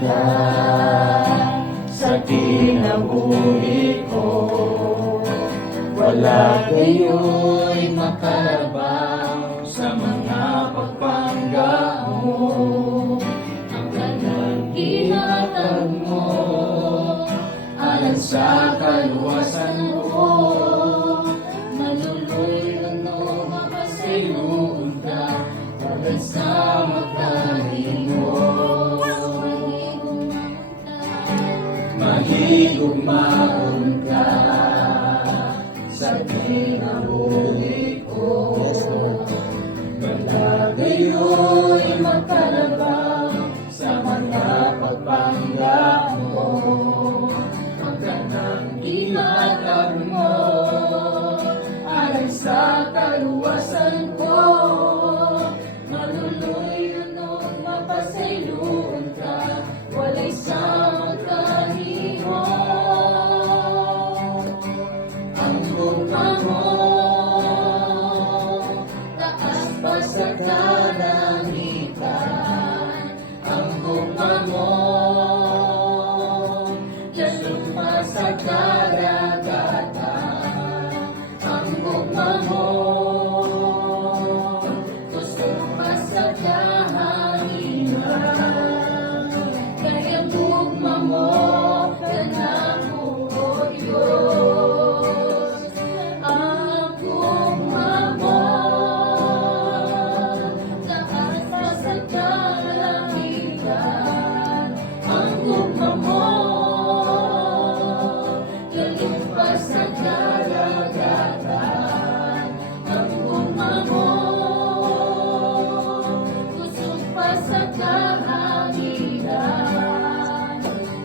ka sa kinabuhi ko. Wala kayo'y makalabang sa mga pagpangga mo. Ang kanyang inatag mo alang sa kaluwasan ko. Maluluy ano mapasayuon ka hanggang sa magkahingo. Mahigugmaon ka sa kinabuhi ko. Wala kayo'y magkalabang sa mga pagpangga mo. Ang kanang inatag mo alang sa kaluwasan ko. Maluluy ano mapasayloon ka, walay sa magkahingo. Ang lupa mo taas pa sa kalangitan. Ang lupa mo lasong pa sa karagatan. Ang lupa mo tusok pa sa kahanginan. Kaya tugma mo ka na po, Diyos. Ang tugma mo taas pa sa kalangitan. Ang tugma mo lalong pa sa karagatan. Ang tugma mo tusok pa sa kahanginan.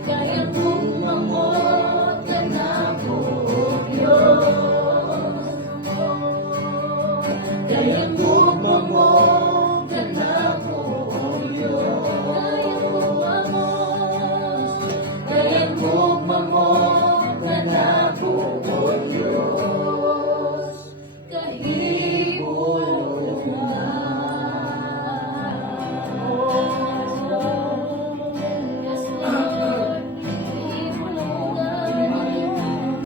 Kaya tugma mo ka na po, Diyos. Kaya